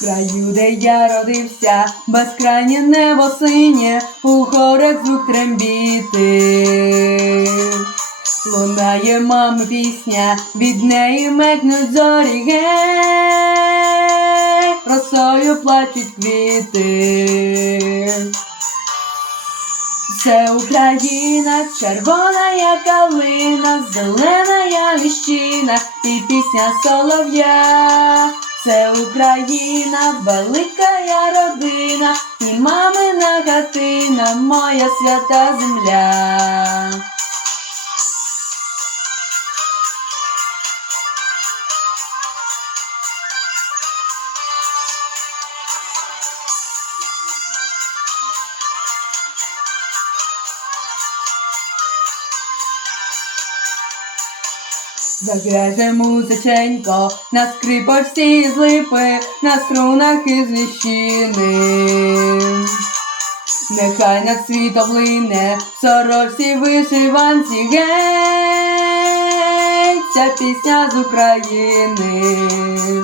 Краю, де я родився, безкрайнє небо синє, у горах звук трембіти. Лунає мами пісня, від неї мекнуть зорі гей, росою плачуть квіти. Це Україна, червона я калина, зелена я ліщина і пісня солов'я. Це Україна, велика я родина, і мамина хатина, моя свята земля. Заграйте музиченько, на скрипочці з липи, на струнах із ліщини. Нехай над світом лине, в сорочці вишиванці гей, ця пісня з України.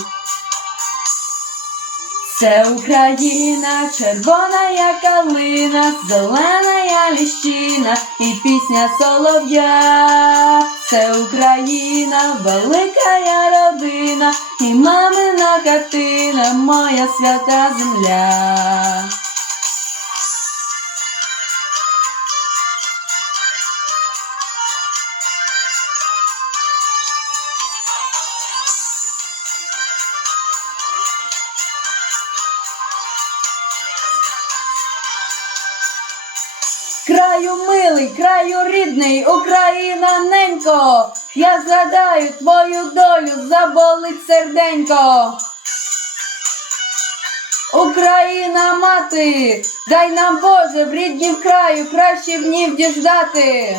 Це Україна, червона я калина, зелена я ліщина і пісня солов'я. Це Україна, велика я родина, і мамина картина, моя свята земля. Краю милий, краю рідний, Україна ненько, я згадаю твою долю, заболить серденько. Україна мати, дай нам Боже в ріднім краю краще в нів діждати.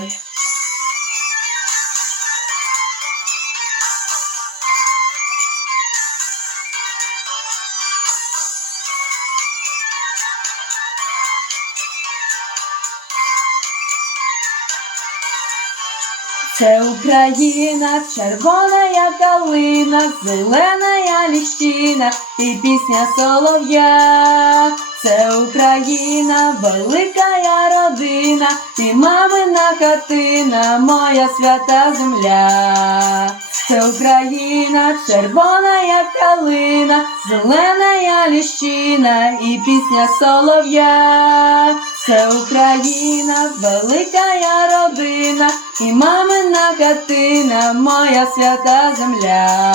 Це Україна, червона я калина, зелена я ліщина і пісня солов'я. Це Україна, велика я родина, і мамина хатина, моя свята земля. Це Україна, червона я калина, зелена я ліщина і пісня солов'я. Це Україна, велика я родина, і мамина катина, моя свята земля.